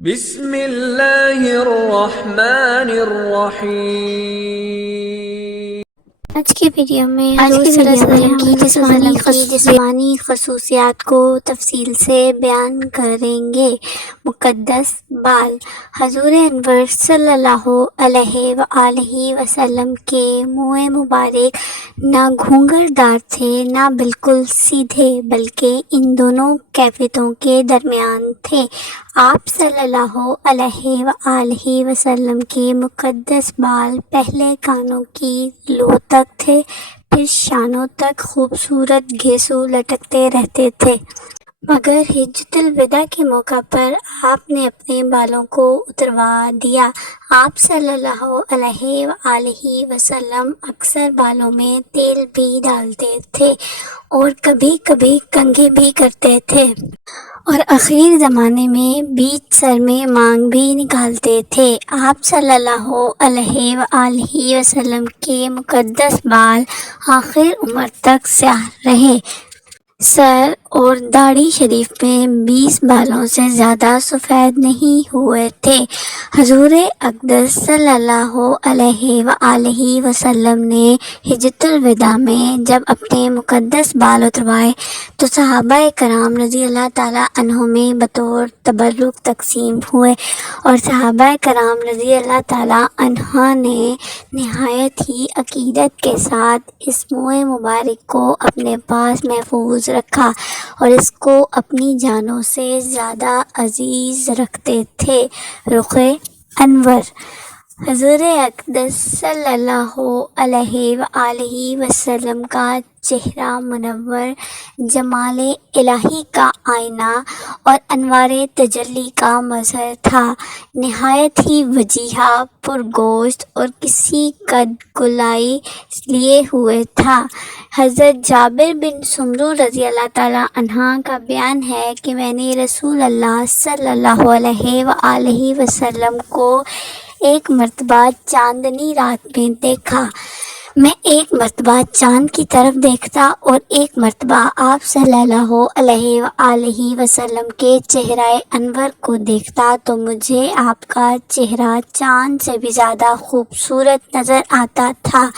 بسم اللہ الرحمن الرحیم۔ آج کی ویڈیو میں حضور صلی اللہ علیہ وسلم کی جسمانی خصوصیات کو تفصیل سے بیان کریں گے۔ مقدس بال۔ حضور انور صلی اللہ علیہ وآلہ وسلم کے منہ مبارک نہ گھونگھردار تھے نہ بالکل سیدھے، بلکہ ان دونوں کیفیتوں کے درمیان تھے۔ آپ صلی اللہ علیہ وآلہ وسلم کے مقدس بال پہلے کانوں کی لو تک تھے، پھر شانوں تک خوبصورت گھیسو لٹکتے رہتے تھے۔ مگر حجۃ الوداع کے موقع پر آپ نے اپنے بالوں کو اتروا دیا۔ آپ صلی اللہ علیہ وآلہ وسلم اکثر بالوں میں تیل بھی ڈالتے تھے اور کبھی کبھی کنگھے بھی کرتے تھے، اور آخری زمانے میں بیچ سر میں مانگ بھی نکالتے تھے۔ آپ صلی اللہ علیہ وآلہ وسلم کے مقدس بال آخر عمر تک سیاہ رہے۔ سر اور داڑھی شریف میں 20 بالوں سے زیادہ سفید نہیں ہوئے تھے۔ حضور اقدس صلی اللہ علیہ وآلہ وسلم نے حجۃ الوداع میں جب اپنے مقدس بال اتروائے تو صحابہ کرام رضی اللہ تعالیٰ عنہ میں بطور تبرک تقسیم ہوئے، اور صحابہ کرام رضی اللہ تعالیٰ عنہ نے نہایت ہی عقیدت کے ساتھ اس منہ مبارک کو اپنے پاس محفوظ رکھا اور اس کو اپنی جانوں سے زیادہ عزیز رکھتے تھے۔ رخ انور۔ حضور اقدس صلی اللہ علیہ وآلہ وسلم کا چہرہ منور جمال الہی کا آئینہ اور انوار تجلی کا مظہر تھا۔ نہایت ہی وجیحہ، پرگوشت اور کسی قد گلائی لیے ہوئے تھا۔ حضرت جابر بن سمرہ رضی اللہ تعالیٰ عنہ کا بیان ہے کہ میں نے رسول اللہ صلی اللہ علیہ وآلہ وسلم کو ایک مرتبہ چاندنی رات میں دیکھا۔ میں ایک مرتبہ چاند کی طرف دیکھتا اور ایک مرتبہ آپ صلی اللہ علیہ وآلہ وسلم کے چہرہ انور کو دیکھتا تو مجھے آپ کا چہرہ چاند سے بھی زیادہ خوبصورت نظر آتا تھا۔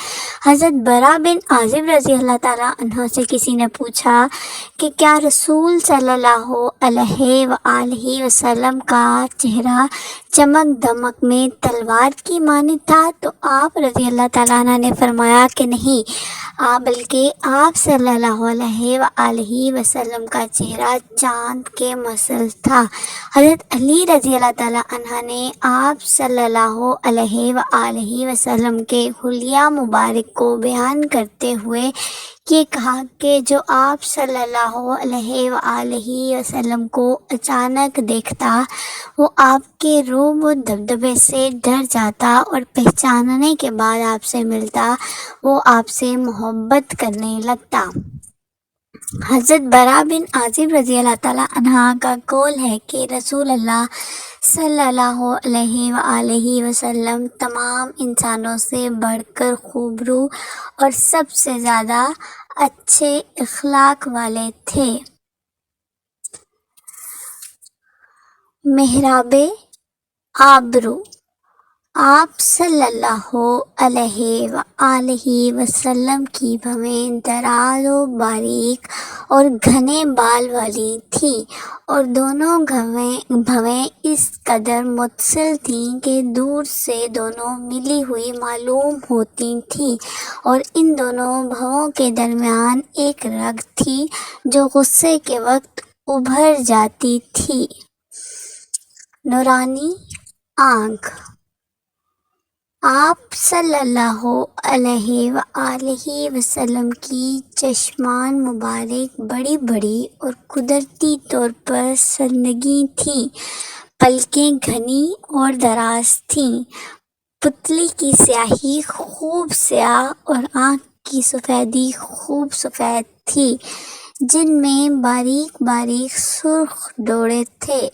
حضرت براء بن عازب رضی اللہ تعالیٰ عنہ سے کسی نے پوچھا کہ کیا رسول صلی اللہ علیہ وآلہ وسلم کا چہرہ چمک دمک میں تلوار کی مانند تھا؟ تو آپ رضی اللہ تعالیٰ عنہ نے فرمایا کہ نہیں، بلکہ آپ صلی اللہ علیہ وآلہ وسلم کا چہرہ چاند کے مثل تھا۔ حضرت علی رضی اللہ تعالیٰ عنہ نے آپ صلی اللہ علیہ وآلہ وسلم کے حلیہ مبارک کو بیان کرتے ہوئے یہ کہا کہ جو آپ صلی اللہ علیہ وآلہ وسلم کو اچانک دیکھتا وہ آپ کے روب و دبدبے سے ڈر جاتا، اور پہچاننے کے بعد آپ سے ملتا وہ آپ سے محبت کرنے لگتا۔ حضرت براء بن عازب رضی اللہ تعالیٰ عنہ کا قول ہے کہ رسول اللہ صلی اللہ علیہ وآلہ وسلم تمام انسانوں سے بڑھ کر خوبرو اور سب سے زیادہ اچھے اخلاق والے تھے۔ محراب آبرو۔ آپ صلی اللہ علیہ وآلہ وسلم کی بھویں دراز و باریک اور گھنے بال والی تھیں، اور دونوں بھویں اس قدر متصل تھیں کہ دور سے دونوں ملی ہوئی معلوم ہوتی تھیں، اور ان دونوں بھووں کے درمیان ایک رگ تھی جو غصے کے وقت ابھر جاتی تھی۔ نورانی آنکھ۔ آپ صلی اللہ علیہ وآلہ وسلم کی چشمان مبارک بڑی بڑی اور قدرتی طور پر سنگین تھیں، پلکیں گھنی اور دراز تھیں، پتلی کی سیاہی خوب سیاہ اور آنکھ کی سفیدی خوب سفید تھی، جن میں باریک باریک سرخ ڈوڑے تھے۔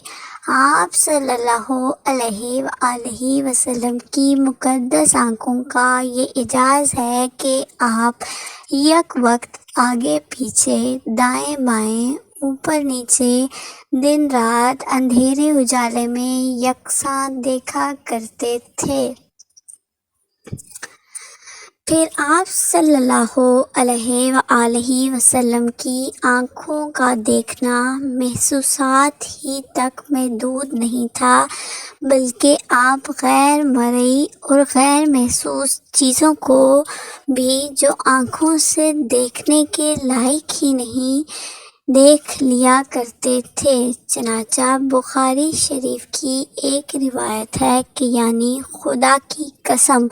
آپ صلی اللہ علیہ وآلہ وسلم کی مقدس آنکھوں کا یہ اعزاز ہے کہ آپ یک وقت آگے پیچھے، دائیں بائیں اوپر نیچے دن رات اندھیرے اجالے میں یکساں دیکھا کرتے تھے۔ پھر آپ صلی اللہ علیہ وآلہ وسلم کی آنکھوں کا دیکھنا محسوسات ہی تک محدود نہیں تھا، بلکہ آپ غیر مرئی اور غیر محسوس چیزوں کو بھی جو آنکھوں سے دیکھنے کے لائق ہی نہیں، دیکھ لیا کرتے تھے۔ چنانچہ بخاری شریف کی ایک روایت ہے کہ یعنی خدا کی قسم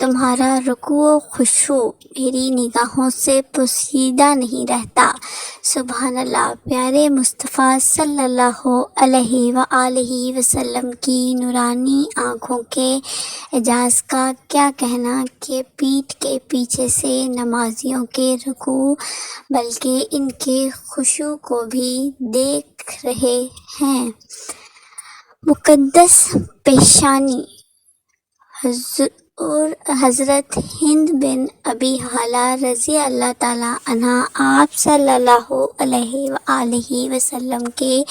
تمہارا رکوع و خشوع میری نگاہوں سے پوشیدہ نہیں رہتا۔ سبحان اللہ۔ پیارے مصطفیٰ صلی اللہ علیہ وآلہ وسلم کی نورانی آنکھوں کے اعجاز کا کیا کہنا کہ پیٹھ کے پیچھے سے نمازیوں کے رکوع بلکہ ان کے خشوع کو بھی دیکھ رہے ہیں۔ مقدس پیشانی اور حضرت ہند بن ابی حالہ رضی اللہ تعالیٰ عنہ آپ صلی اللہ علیہ وآلہ وسلم کے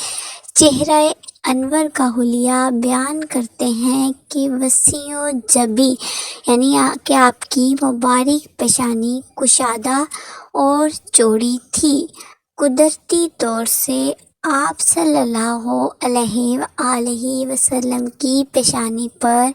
چہرہ انور کا حلیہ بیان کرتے ہیں کہ وسیع و جبی، یعنی کہ آپ کی مبارک پیشانی کشادہ اور چوڑی تھی۔ قدرتی طور سے آپ صلی اللہ علیہ وآلہ وسلم کی پیشانی پر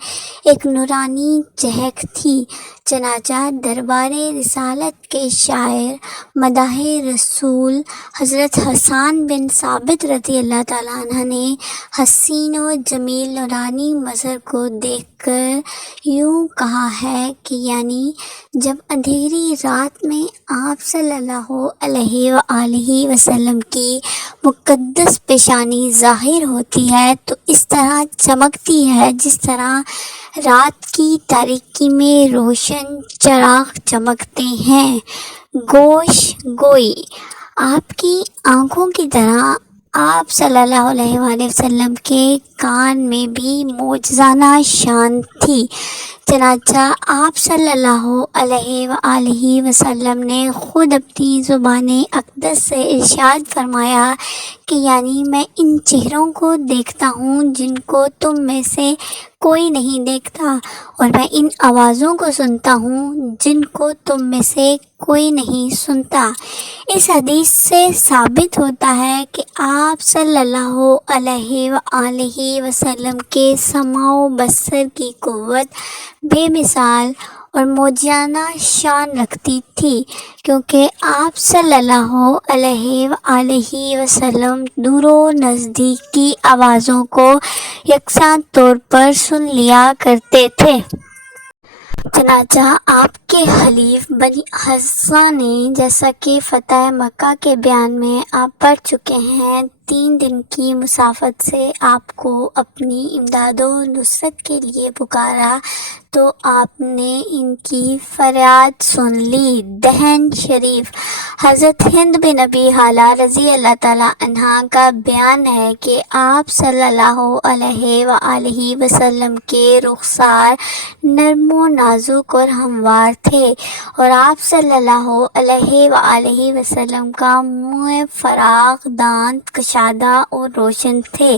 ایک نورانی چہک تھی۔ چنانچہ دربار رسالت کے شاعر مداح رسول حضرت حسان بن ثابت رضی اللہ تعالیٰ عنہ نے حسین و جمیل نورانی مظہر کو دیکھ کر یوں کہا ہے کہ یعنی جب اندھیری رات میں آپ صلی اللہ علیہ وآلہ وسلم کی مقدس پیشانی ظاہر ہوتی ہے تو اس طرح چمکتی ہے جس طرح رات کی تاریکی میں روشن چراغ چمکتے ہیں۔ گوش گوئی آپ کی آنکھوں کی طرح آپ صلی اللہ علیہ وآلہ وسلم کے کان میں بھی معجزانہ شان تھی۔ چنانچہ آپ صلی اللہ علیہ وآلہ وسلم نے خود اپنی زبان اقدس سے ارشاد فرمایا کہ یعنی میں ان چہروں کو دیکھتا ہوں جن کو تم میں سے کوئی نہیں دیکھتا، اور میں ان آوازوں کو سنتا ہوں جن کو تم میں سے کوئی نہیں سنتا۔ اس حدیث سے ثابت ہوتا ہے کہ آپ صلی اللہ علیہ وآلہ وسلم کے سمع و بصر کی قوت بے مثال اور معجزانہ شان رکھتی تھی، کیونکہ آپ صلی اللہ علیہ وآلہ وسلم دور و نزدیک کی آوازوں کو یکساں طور پر سن لیا کرتے تھے۔ چنانچہ آپ کے حلیف بنی حذا نے، جیسا کہ فتح مکہ کے بیان میں آپ پڑھ چکے ہیں، 3 دن کی مسافت سے آپ کو اپنی امداد و نصرت کے لیے پکارا تو آپ نے ان کی فریاد سن لی۔ دہن شریف حضرت ہند بن ابی حالہ رضی اللہ تعالیٰ عنہ کا بیان ہے کہ آپ صلی اللہ علیہ وآلہ وسلم کے رخسار نرم و نازک اور ہموار تھے، اور آپ صلی اللہ علیہ وآلہ وسلم کا منہ فراخ، دانت کشادہ اور روشن تھے۔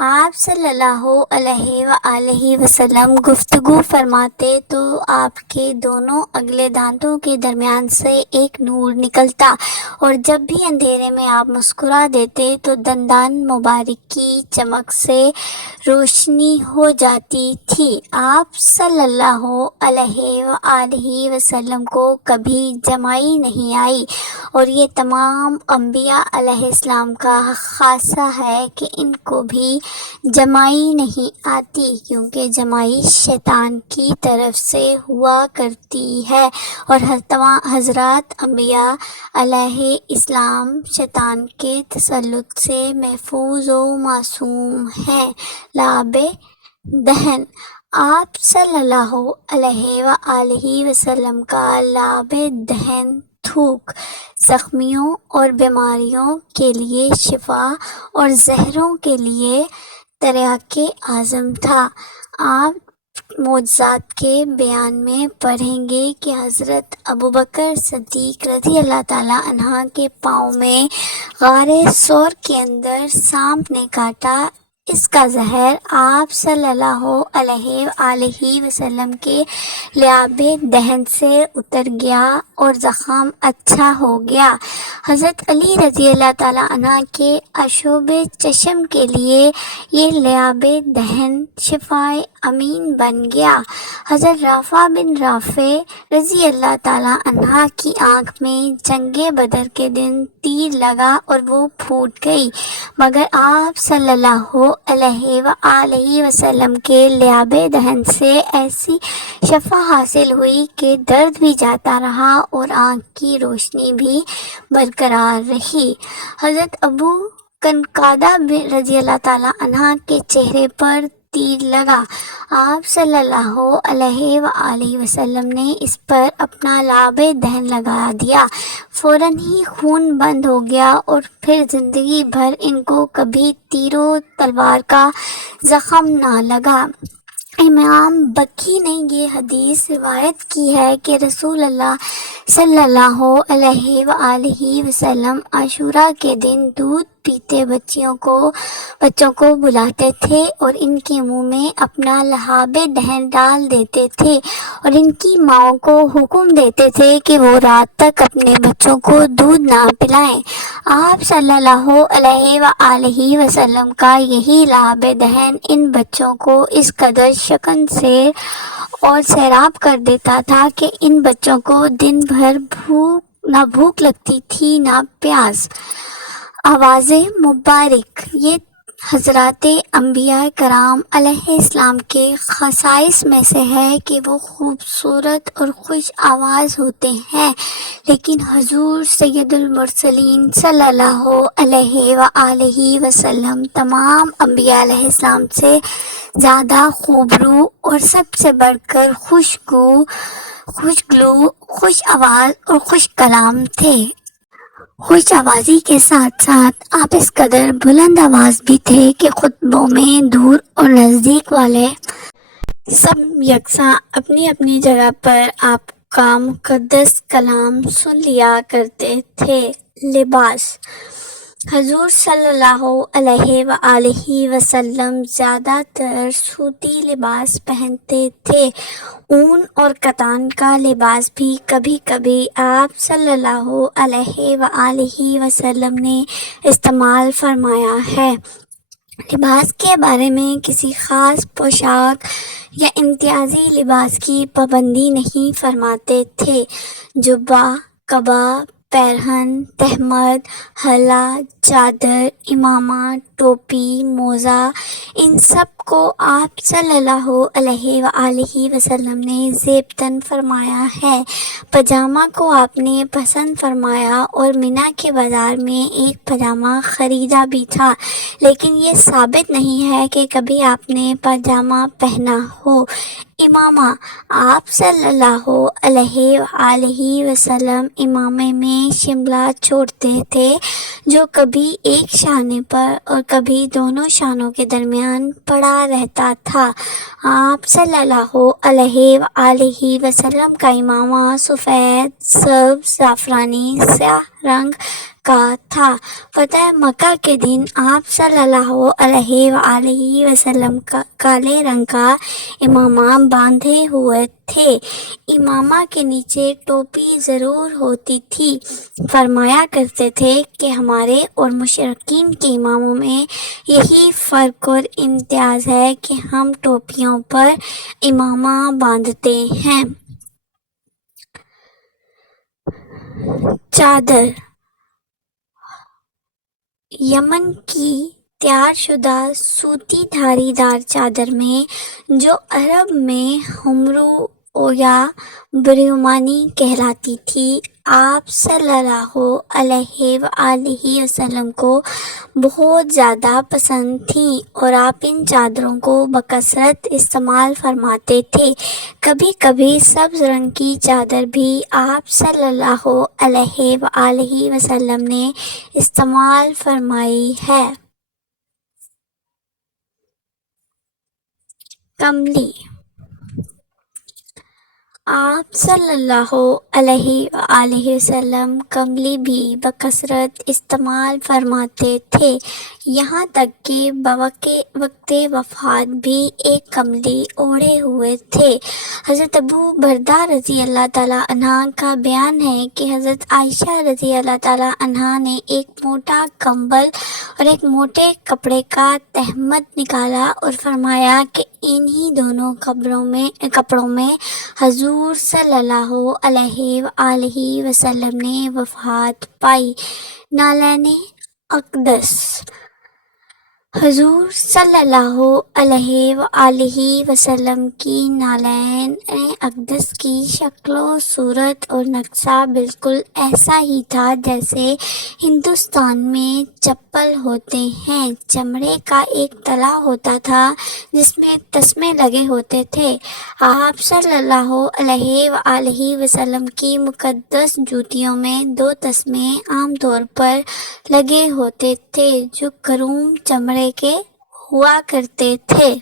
آپ صلی اللہ علیہ وآلہ وسلم گفتگو فرماتے تو آپ کے دونوں اگلے دانتوں کے درمیان سے ایک نور نکلتا، اور جب بھی اندھیرے میں آپ مسکرا دیتے تو دندان مبارک کی چمک سے روشنی ہو جاتی تھی۔ آپ صلی اللہ علیہ وآلہ وسلم کو کبھی جمائی نہیں آئی، اور یہ تمام انبیاء علیہ السلام کا خاصہ ہے کہ ان کو بھی جمائی نہیں آتی، کیونکہ جمائی شیطان کی طرف سے ہوا کرتی ہے، اور حضرات انبیاء علیہ السلام شیطان کے تسلط سے محفوظ و معصوم ہیں۔ لعاب دہن آپ صلی اللہ علیہ وآلہ وسلم کا لعاب دہن تھوک زخمیوں اور بیماریوں کے لیے شفا اور زہروں کے لیے تریاق اعظم تھا۔ آپ معجزات کے بیان میں پڑھیں گے کہ حضرت ابوبکر صدیق رضی اللہ تعالیٰ عنہ کے پاؤں میں غار سور کے اندر سانپ نے کاٹا، اس کا زہر آپ صلی اللہ علیہ وآلہ وسلم کے لعاب دہن سے اتر گیا اور زخم اچھا ہو گیا۔ حضرت علی رضی اللہ تعالیٰ عنہ کے آشوب چشم کے لیے یہ لعاب دہن شفائے امین بن گیا۔ حضرت رافع بن رافع رضی اللہ تعالیٰ عنہ کی آنکھ میں جنگ بدر کے دن تیر لگا اور وہ پھوٹ گئی، مگر آپ صلی اللہ علیہ وآلہ وسلم کے لعاب دہن سے ایسی شفا حاصل ہوئی کہ درد بھی جاتا رہا اور آنکھ کی روشنی بھی برقرار رہی۔ حضرت ابو قنقادہ رضی اللہ تعالیٰ عنہ کے چہرے پر تیر لگا، آپ صلی اللہ علیہ وآلہ وسلم نے اس پر اپنا لعاب دہن لگا دیا، فوراً ہی خون بند ہو گیا اور پھر زندگی بھر ان کو کبھی تیر و تلوار کا زخم نہ لگا۔ امام بکی نے یہ حدیث روایت کی ہے کہ رسول اللہ صلی اللہ علیہ وآلہ وسلم عاشوراء کے دن دودھ پیتے بچوں کو بلاتے تھے اور ان کے منہ میں اپنا لعاب دہن ڈال دیتے تھے اور ان کی ماؤں کو حکم دیتے تھے کہ وہ رات تک اپنے بچوں کو دودھ نہ پلائیں۔ آپ صلی اللہ علیہ وآلہ وسلم کا یہی لعاب دہن ان بچوں کو اس قدر شکن سے اور سیراب کر دیتا تھا کہ ان بچوں کو دن بھر نہ بھوک لگتی تھی نہ پیاس۔ آواز مبارک، یہ حضرات انبیاء کرام علیہ السلام کے خصائص میں سے ہے کہ وہ خوبصورت اور خوش آواز ہوتے ہیں، لیکن حضور سید المرسلین صلی اللہ علیہ وآلہ وسلم تمام انبیاء علیہ السلام سے زیادہ خوبرو اور سب سے بڑھ کر خوشگلو، خوش آواز اور خوش کلام تھے۔ خوش آوازی کے ساتھ ساتھ آپ اس قدر بلند آواز بھی تھے کہ خطبوں میں دور اور نزدیک والے سب یکساں اپنی اپنی جگہ پر آپ کا مقدس کلام سن لیا کرتے تھے۔ لباس، حضور صلی اللہ علیہ وآلہ وسلم زیادہ تر سوتی لباس پہنتے تھے۔ اون اور کتان کا لباس بھی کبھی کبھی آپ صلی اللہ علیہ وآلہ وسلم نے استعمال فرمایا ہے۔ لباس کے بارے میں کسی خاص پوشاک یا امتیازی لباس کی پابندی نہیں فرماتے تھے۔ جبہ، قبا، پیرہن، تہمد، حلہ، چادر، امامہ، ٹوپی، موزہ، ان سب کو آپ صلی اللہ علیہ وآلہ وسلم نے زیب تن فرمایا ہے۔ پاجامہ کو آپ نے پسند فرمایا اور منا کے بازار میں ایک پاجامہ خریدا بھی تھا، لیکن یہ ثابت نہیں ہے کہ کبھی آپ نے پاجامہ پہنا ہو۔ امامہ، آپ صلی اللہ علیہ وآلہ وسلم امامے میں شملہ چھوڑتے تھے جو کبھی ایک شانے پر اور کبھی دونوں شانوں کے درمیان پڑا رہتا تھا۔ آپ صلی اللہ علیہ وآلہ وسلم کا امامہ سفید، سبز، زعفرانی، سیاہ رنگ کا تھا۔ فتح مکہ کے دن آپ صلی اللہ علیہ وآلہ وسلم کالے رنگ کا امامہ باندھے ہوئے تھے۔ امامہ کے نیچے ٹوپی ضرور ہوتی تھی۔ فرمایا کرتے تھے کہ ہمارے اور مشرکین کے اماموں میں یہی فرق اور امتیاز ہے کہ ہم ٹوپیوں پر امامہ باندھتے ہیں۔ چادر، یمن کی تیار شدہ سوتی دھاری دار چادر میں جو عرب میں حمرو یا بریمانی کہلاتی تھی، آپ صلی اللہ علیہ وآلہ وسلم کو بہت زیادہ پسند تھیں اور آپ ان چادروں کو بکثرت استعمال فرماتے تھے۔ کبھی کبھی سبز رنگ کی چادر بھی آپ صلی اللہ علیہ وآلہ وسلم نے استعمال فرمائی ہے۔ کملی، آپ صلی اللہ علیہ وآلہ وسلم کملی بھی بکثرت استعمال فرماتے تھے، یہاں تک کہ وقت وفات بھی ایک کملی اوڑھے ہوئے تھے۔ حضرت ابو بردہ رضی اللہ تعالیٰ عنہ کا بیان ہے کہ حضرت عائشہ رضی اللہ تعالیٰ عنہ نے ایک موٹا کمبل اور ایک موٹے کپڑے کا تہمت نکالا اور فرمایا کہ انہی دونوں کپڑوں میں حضور صلی اللہ علیہ وآلہ وسلم نے وفات پائی۔ نالین اقدس۔ حضور صلی اللہ علیہ وآلہ وسلم کی نالین اقدس کی شکل و صورت اور نقشہ بالکل ایسا ہی تھا جیسے ہندوستان میں چپل ہوتے ہیں۔ چمڑے کا ایک تلا ہوتا تھا جس میں تسمے لگے ہوتے تھے۔ آپ صلی اللہ علیہ وآلہ وسلم کی مقدس جوتیوں میں 2 تسمے عام طور پر لگے ہوتے تھے جو کروم چمڑے کے ہوا کرتے تھے۔